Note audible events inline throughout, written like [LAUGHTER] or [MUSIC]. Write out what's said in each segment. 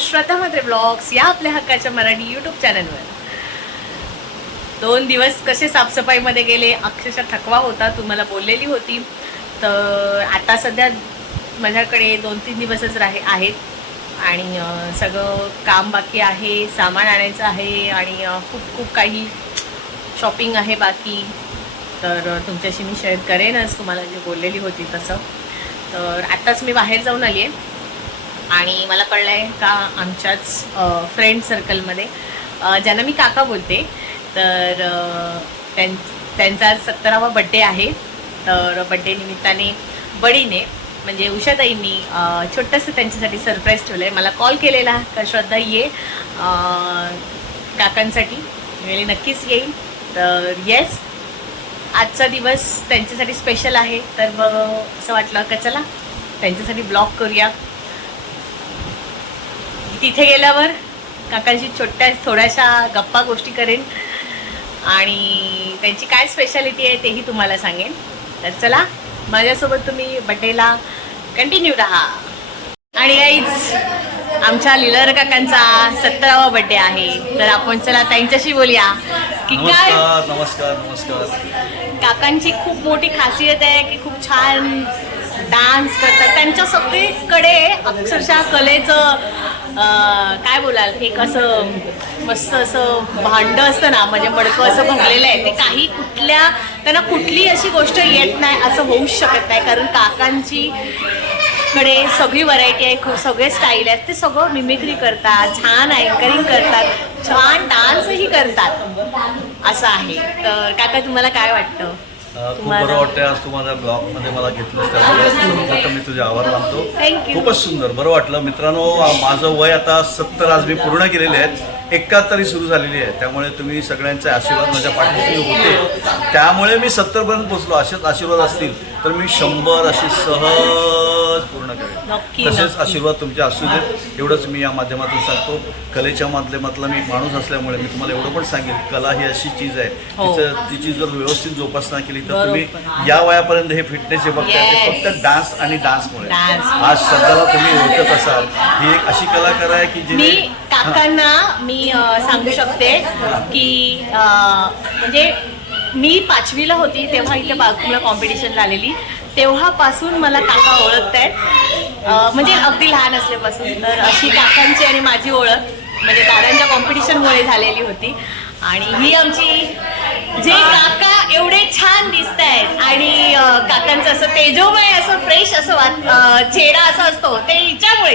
श्रद्धा मात्रे blogs या आपल्या हक्काच्या मराठी यूट्यूब चॅनलवर दोन दिवस कसे साफसफाईमध्ये गेले अक्षरशः थकवा होता तुम्हाला बोललेली होती. तर आता सध्या माझ्याकडे दोन तीन दिवसच राहे आहेत. आणि सगळं काम बाकी आहे सामान आणायचं आहे आणि खूप खूप काही शॉपिंग आहे बाकी. तर तुमच्याशी मी शेअर करेनच तुम्हाला जे बोललेली होती तसं. तर आत्ताच मी बाहेर जाऊन आली आहे. आणि मला कळलं आहे का आमच्याच फ्रेंड सर्कलमध्ये ज्यांना मी काका बोलते तर त्यां त्यांचा सत्तरावा बड्डे आहे. तर बड्डे निमित्ताने बडीने म्हणजे उषाताईंनी छोटंसं त्यांच्यासाठी सरप्राईज ठेवलं आहे मला कॉल केलेला का श्रद्धा ये काकांसाठी. मी नक्कीच येईल. तर येस आजचा दिवस त्यांच्यासाठी स्पेशल आहे. तर मग असं वाटलं का चला त्यांच्यासाठी ब्लॉग करूया. तिथे गेल्यावर काकांशी छोट्या थोड्याशा गप्पा गोष्टी करेन. आणि त्यांची काय स्पेशालिटी आहे तेही तुम्हाला सांगेन. तर चला माझ्यासोबत तुम्ही बड्डेला कंटिन्यू राहा. आणि गाईज आमच्या लिलर काकांचा सत्तरावा बड्डे आहे. तर आपण चला त्यांच्याशी बोलूया. की काय? नमस्कार नमस्कार काकांची खूप मोठी खासियत आहे की खूप छान डान्स करतात. त्यांच्या सगळीकडे अक्षरशः कलेचं काय बोलाल? एक असं मस्त असं भांड असतं ना म्हणजे मडकं असं भरलेलं आहे. ते काही कुठल्या त्यांना कुठली अशी गोष्ट येत नाही असं होऊच शकत नाही. कारण काकांची कडे सगळी व्हरायटी आहे खूप सगळे स्टाईल आहेत. ते सगळं मिमिक्री करतात छान अँकरिंग करतात छान डान्सही करतात. असं आहे. तर काका तुम्हाला काय वाटतं? खूप बरं वाटतंय. आज तू माझ्या ब्लॉगमध्ये मला घेतलं त्याबद्दल मी तुझे आभार मानतो. खूपच सुंदर बरं वाटलं. मित्रांनो माझं वय आता सत्तर आज मी पूर्ण केलेले आहेत. एकाहत्तरी सुरू झालेली आहे. त्यामुळे तुम्ही सगळ्यांचे आशीर्वाद माझ्या पाठीशी होते. त्यामुळे मी सत्तर पर्यंत पोहोचलो. असेच आशीर्वाद असतील तर मी शंभर अशी सहज पूर्ण नक्की, करेन तसेच. आशीर्वाद तुमचे असू देत एवढंच मी या माध्यमातून सांगतो कलेच्या माध्यमातला मी माणूस असल्यामुळे मी तुम्हाला एवढं पण सांगेन कला ही अशी चीज आहे हो. तिचं तिची जर व्यवस्थित जोपासना केली तर तुम्ही. या वयापर्यंत हे फिटनेस जे बघताय ते. फक्त डान्स आणि डान्समुळे. आज सध्याला तुम्ही ओळखत असाल ही एक अशी कलाकार आहे की जिने काकांना मी सांगू शकते की म्हणजे मी पाचवीला होती तेव्हा इथे बालकुला कॉम्पिटिशनला आलेली तेव्हापासून मला काका ओळखत आहेत म्हणजे अगदी लहान असल्यापासून. तर अशी काकांची आणि माझी ओळख म्हणजे दादांच्या कॉम्पिटिशनमुळे झालेली होती. आणि ही आमची जे काका एवढे छान दिसत आहेत आणि काकांचं असं तेजोमय असं फ्रेश असं चेहरा असा असतो ते हिच्यामुळे.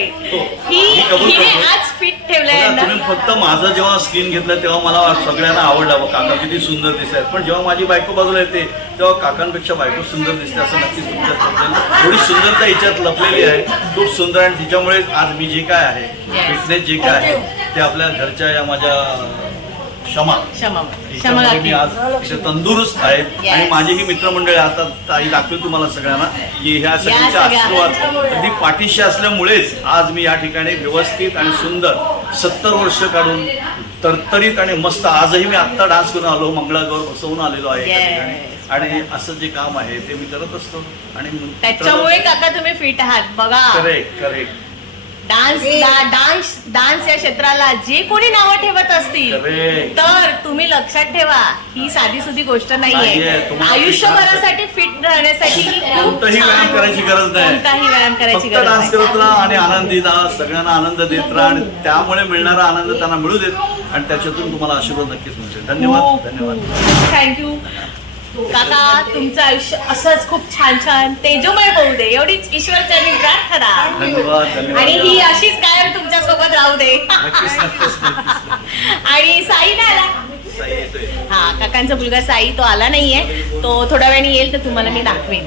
ही. कबूल हिने. आज फिट ठेवलंय. तुम्ही फक्त माझं जेव्हा स्क्रीन घेतलं तेव्हा मला सगळ्यांना आवडलं. व काका किती सुंदर दिसत आहेत पण जेव्हा माझी बायको बाजूला येते तेव्हा काकांपेक्षा बायको सुंदर दिसते असं नक्कीच लपलेलं एवढी सुंदरता हिच्यात लपलेली आहे. खूप सुंदर आणि तिच्यामुळे आज मी जे काय आहे. फिटनेस जे काय आहे ते आपल्या घरच्या या माझ्या क्षमा. क्षमा. क्षमा मी. आज इथे तंदुरुस्त आहे. आणि माझी ही मित्रमंडळी आता ताई दाखवेल तुम्हाला सगळ्यांना की ह्या सगळ्यांचे सगळ्या- आशीर्वाद अगदी पाठीशी असल्यामुळेच आज मी या ठिकाणी व्यवस्थित आणि सुंदर सत्तर वर्ष काढून तरतरीत आणि मस्त आजही मी आत्ता डान्स करून आलो मंगळागौर बसवून आलेलो आहे. ठिकाणी. आणि असं जे काम आहे ते मी करत असतो. आणि त्याच्यामुळे काका तुम्ही फिट आहात. बघा. Correct correct dance dance dance या क्षेत्राला जे कोणी नावं ठेवत असतील. तर तुम्ही लक्षात ठेवा ही साधी सुधी गोष्ट नाहीये. आयुष्यभरासाठी फिट राहण्यासाठी ही खूप कोणताही व्यायाम करायची गरज नाही. कोणताही व्यायाम करायची फक्त गरज डान्स करत राहा आणि आनंदी राहा सगळ्यांना आनंद देत राहा आणि त्यामुळे मिळणारा आनंद त्यांना मिळू देत. आणि त्याच्यातून तुम्हाला आशीर्वाद नक्कीच मिळते धन्यवाद धन्यवाद. थँक्यू काका तुमचं आयुष्य असंच खूप छान छान तेजोमय होऊ दे. एवढीच ईश्वरचरणी प्रार्थना. धन्यवाद धन्यवाद. आणि ही अशीच कायम तुमच्यासोबत राहू दे. नक्कीच नक्कीच नक्कीच. आणि साई नाही आला? साई येतोय. हा काकांचा मुलगा साई तो आला नाहीये. तो थोड्या वेळाने येईल तर तुम्हाला मी दाखवेन.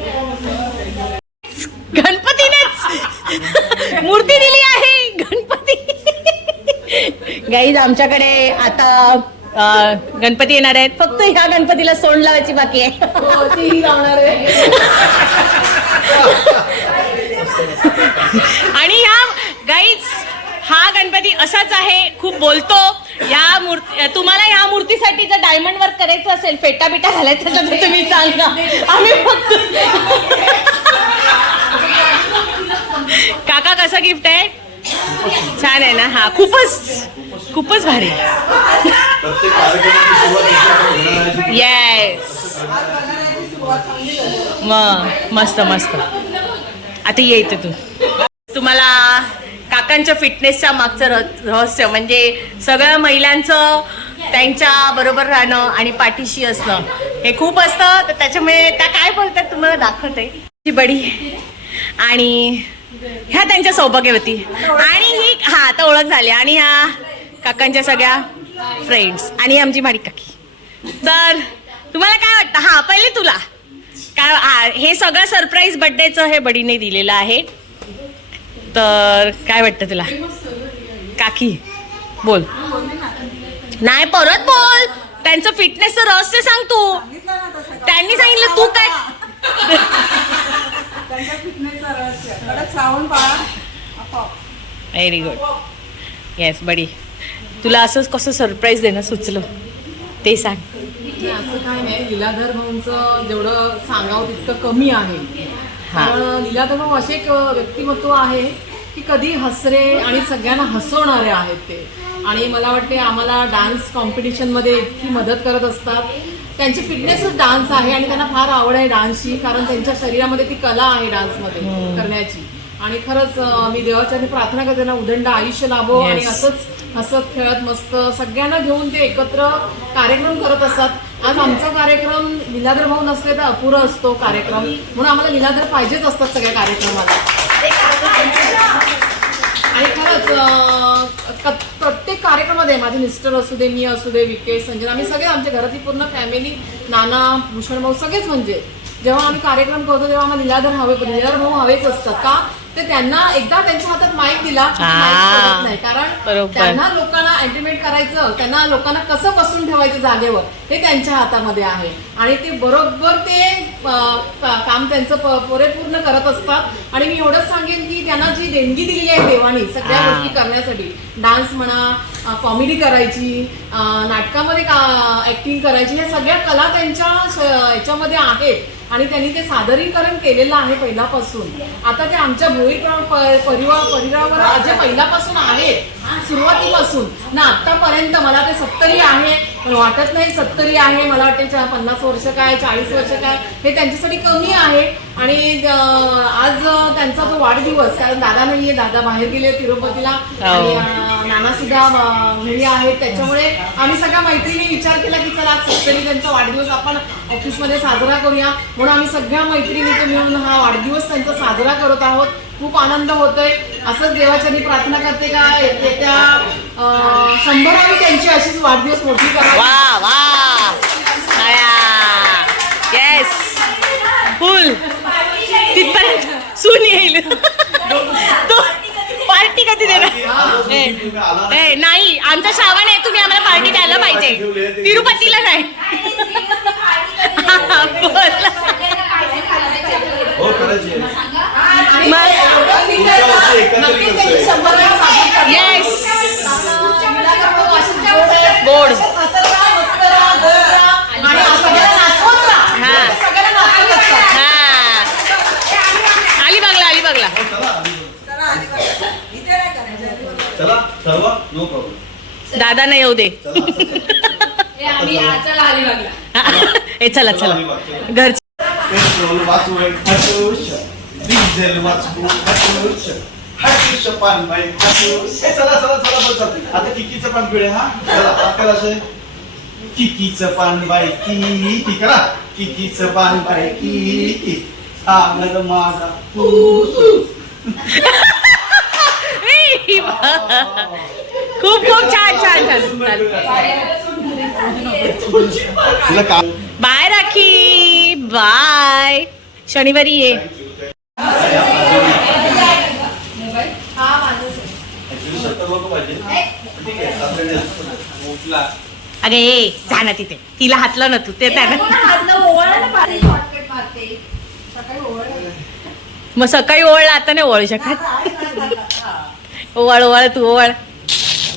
गणपतीनेच मूर्ती दिली आहे. गणपती. [LAUGHS] गाईज आमच्याकडे आता गणपती येणार आहेत. फक्त ह्या गणपतीला सोंड लावायची बाकी आहे. आणि ह्या गाईज हा गणपती असाच आहे. खूप बोलतो. या मूर्ती तुम्हाला ह्या मूर्तीसाठी जर डायमंड वर्क करायचं असेल फेटा बिटा घालायचं असेल तर तुम्ही सांगा आम्ही फक्त काका कसं गिफ्ट आहे? हा खूपच खूपच भारी. प्रत्येक कार्यक्रमाची सुरुवात येस मग मस्त मस्त. आता ये इथे तू. तुम्हाला काकांच्या फिटनेसच्या मागचं रहस्य म्हणजे सगळ्या महिलांचं त्यांच्या बरोबर राहणं आणि पाठीशी असणं. हे खूप असतं तर त्याच्यामुळे त्या काय बोलतात तुम्हाला दाखवते. ती बडी. आणि ह्या त्यांच्या सौभाग्यवती. आणि ही हा आता ओळख झाली. आणि ह्या काकांच्या सगळ्या फ्रेंड्स आणि आमची माडी काकी. तर तुम्हाला काय वाटतं? हा पहिले तुला. काय हा, सगळं सरप्राईज बर्थडेचं हे बडीने दिलेलं आहे. तर काय वाटतं तुला? काकी बोल. नाही परत बोल. त्यांचं फिटनेसचं रहस्य सांग तू. त्यांनी सांगितलं तू काय. Very good yes buddy. तुला असंच कसं सरप्राईज देणं सुचलं? ते सांग. असं काय नाही. लीलाधर भाऊंचं जेवढं सांगावं तितकं कमी आहे. हा. कारण लीलाधर भाऊ असे एक व्यक्तिमत्व आहे की कधी हसरे आणि सगळ्यांना हसवणारे आहेत ते. आणि मला वाटते आम्हाला डान्स कॉम्पिटिशनमध्ये इतकी मदत करत असतात. त्यांची फिटनेसच डान्स आहे आणि त्यांना फार आवड आहे डान्सची कारण त्यांच्या शरीरामध्ये ती कला आहे डान्समध्ये करण्याची. आणि खरंच मी देवाच्या प्रार्थना करते त्यांना उदंड आयुष्य लाभो आणि. असंच हसत खेळत मस्त सगळ्यांना घेऊन ते एकत्र कार्यक्रम करत असतात. आज आमचा कार्यक्रम लीलाधर भाऊ नसले तर अपुरा असतो कार्यक्रम. म्हणून आम्हाला लीलाधर पाहिजेच असतात सगळ्या कार्यक्रमाला. आणि खरंच प्रत्येक कार्यक्रमामध्ये माझे मिस्टर असू दे मी असू दे विकेश संजना आम्ही सगळे आमच्या घरातली पूर्ण फॅमिली नाना भूषण भाऊ सगळेच म्हणजे. जेव्हा आम्ही कार्यक्रम करतो तेव्हा आम्हाला निलाधर हवे लीलाधर भाऊ हवेच असतात का? ते त्यांना एकदा त्यांच्या हातात माईक दिला की सोडत नाही कारण बरोबर. त्यांना लोकांना अल्टिमेट करायचं त्यांना लोकांना कसं बसून ठेवायचं जागेवर हे त्यांच्या हातामध्ये आहे आणि ते बरोबर ते अं, का- काम त्यांचं प- पुरेपूर्ण करत असतात आणि मी एवढंच सांगेन की त्यांना जी देणगी दिलेली आहे देवाने सगळ्या हा. गोष्टी करण्यासाठी डान्स म्हणा कॉमेडी करायची नाटकामध्ये का ऍक्टिंग करायची ह्या सगळ्या कला त्यांच्या याच्यामध्ये आहेत. आणि त्यांनी ते सादरीकरण केलेलं आहे पहिल्यापासून. आता ते आमच्या भोई परिवार परिवारावर अजय पहिल्यापासून आहेत सुरुवातीपासून. ना आतापर्यंत मला ते सत्तरी आहे. पण वाटत नाही सत्तरी आहे. मला वाटते पन्नास वर्ष काय चाळीस वर्ष काय हे त्यांच्यासाठी कमी आहे. आणि आज त्यांचा जो वाढदिवस कारण दादा नाहीये दादा बाहेर गेले तिरुपतीला. अं, नाना सुद्धा घरी आहेत. त्याच्यामुळे आम्ही सगळ्या मैत्रिणी विचार केला की चला आज सत्तरी त्यांचा वाढदिवस आपण ऑफिसमध्ये साजरा करूया. म्हणून आम्ही सगळ्या मैत्रिणी मिळून हा वाढदिवस त्यांचा साजरा करत आहोत. खूप आनंद होतोय. असंच देवाच्या मी प्रार्थना करते का येत्या शंभरावी त्यांची अशीच वाढदिवस मोठी करा. वा येस फुल तिथपर्यंत सून येईल. पार्टी कधी देणार? ए, नाही आमचा श्रावण आहे तुम्ही आम्हाला पार्टी द्यायला पाहिजे. तिरुपतीला नाही बोल. हो एकत्रित नक्की त्यांची करतोय. शंभरावी साजरी करा. येस गोड गोड. आणि सगळ्यांना नाचवत राहा. हा. ते सगळ्यांना नाचवत असतात. हा आली बघला आली बघला चला ठरवा नो प्रॉब्लेम दादा नाही येऊ दे. ए चला. चला घरचे पेट्रोल हटूश डिझेल वाचू हटूश हटूश पान बाई हटूश ए चला चला चला बस चला. आता किकीचं पान पिळे हा? चला आपल्याला असं किकीचं पान बाई की की करा. किकीचं पान बाई की की सांगल माझा [LAUGHS] खूप खूप छान छान छान. बाय राखी. बाय. शनिवारी ये. ए, जा ना तिथे. तिला हातलं ना तू. ते मग सकाळी ओवळला आता नाही ओवळू शकत. [LAUGHS] ओवळ ओवळ तू ओवळ.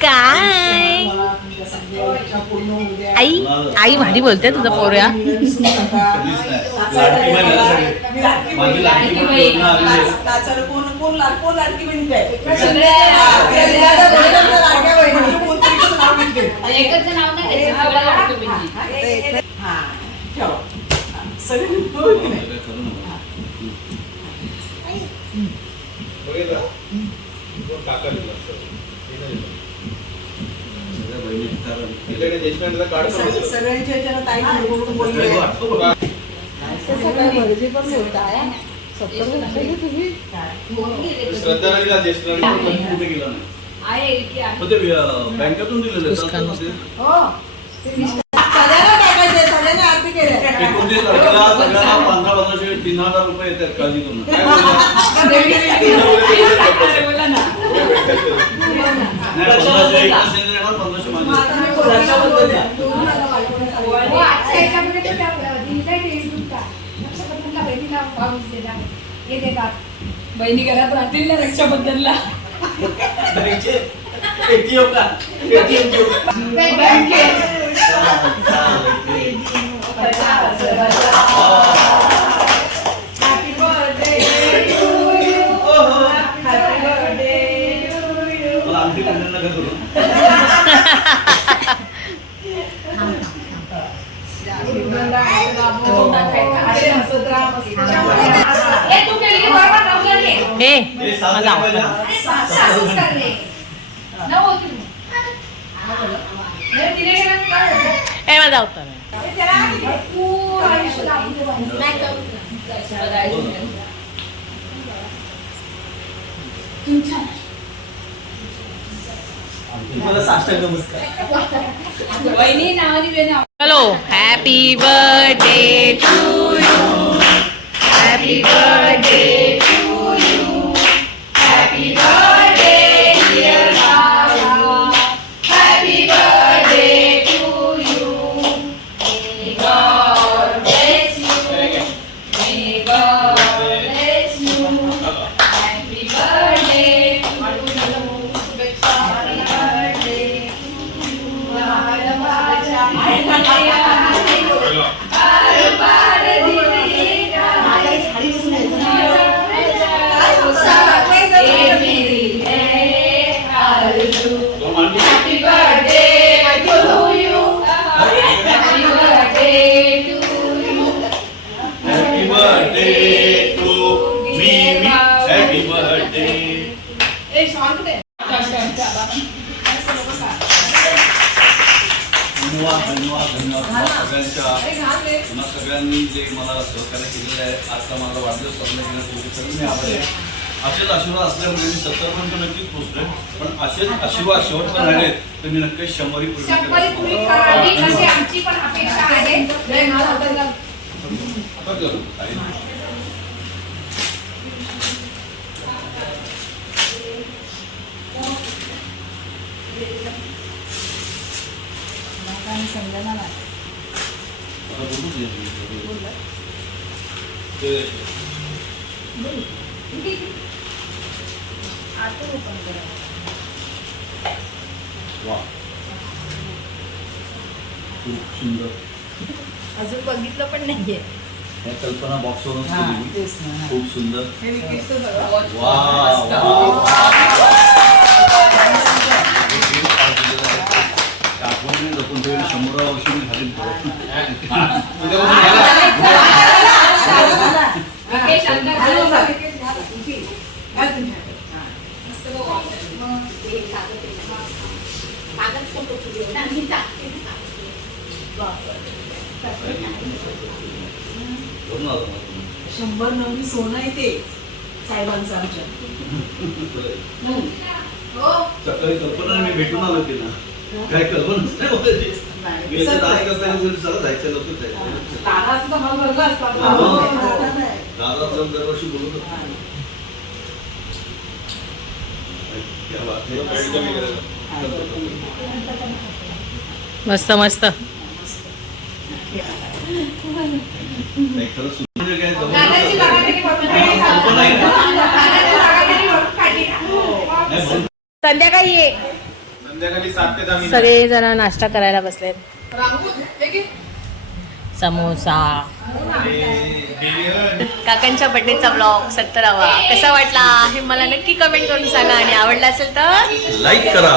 द्या. आई. आई भारी बोलते तुझं पोऱ्या. लाडकी कोण कोण एकच नाव नाही सगळ्या. हा ठेवा हा, सगळे हो. सगळ्या विचारा. सग- सगळ्यांच्या ह्याच्यानं ताई बरोबर बोलली सगळे आहे. वाटतो बघा. श्रद्धा नाही का ज्येष्ठ नागरिक म्हणून कुठे गेला नाही आहे की आहे. मग ते अं, बँकेतून दिलेलं आहे. चालतं ना ते? सगळ्यांना टाकायचे सगळ्यांनी आरती केल्या एकोणतीस तारखेला सगळ्यांना पंधरा पंधराशे तीन हजार रुपये येतात काळजी करून काय बोलला? नाही, पंधराशे एकवीस जण येणार, पंधराशे माझे. आता मी बोलले, रक्षाबंधन आहे. हो, आजच्या याच्यामध्ये तो त्या दिलता टेन्शन का रक्षाबंधनला बहिणीला भाव देतात हे देतात बहिणी घरात राहतील ना रक्षाबंधनला बँकेचे ATM का? ATM घेऊ. मला आणखी कल्याण नका करू. ए, तू केली नवलं घे. हे. हे? हे. Hello. Happy birthday to you happy birthday 好厉害呀 सगळ्यांच्या तुम्हा सगळ्यांनी जे मला सहकार्य केलेलं आहे आजचा माझा वाढदिवस साजरा करण्यासाठी तर मी आभारी आहे. असेच आशीर्वाद असल्यामुळे मी सत्तरपर्यंत नक्कीच पोहोचलोय. पण असेच आशीर्वाद शेवटपर्यंत राहिले तर मी नक्कीच शंभरी पूर्ण शंभरी अजून बघितलं पण नाहीये. कल्पना बॉक्सवरून हा, केली. तेच ना. खूप सुंदर. तुम्ही. शंभर नवरी सोनं येते साहेबांचं आमच्या सकाळी कल्पना मी भेटून आलो ना काय कल्पना दादा दरवर्षी बोलत. मस्त मस्त. संध्याकाळी ये संध्याकाळी सात ते दहा सगळे जण नाश्ता करायला बसलेत. हे. समोसा. काकांच्या बर्थडेचा ब्लॉग सत्तरावा. कसा वाटला हे मला नक्की कमेंट करून सांगा. आणि आवडला असेल तर? लाईक करा.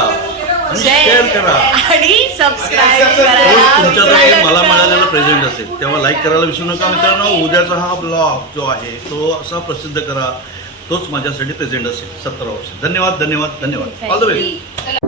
आणि शेअर करा. आणि सबस्क्राईब तुमच्याकडे विसरू मला नका. मिळालेला प्रेझेंट असेल तेव्हा लाईक करायला विसरू नका मित्रांनो. उद्याचा हा ब्लॉग जो आहे तो असा प्रसिद्ध करा. तोच माझ्यासाठी प्रेझेंट असेल सत्तरा वर्ष धन्यवाद धन्यवाद. धन्यवाद ऑल द वे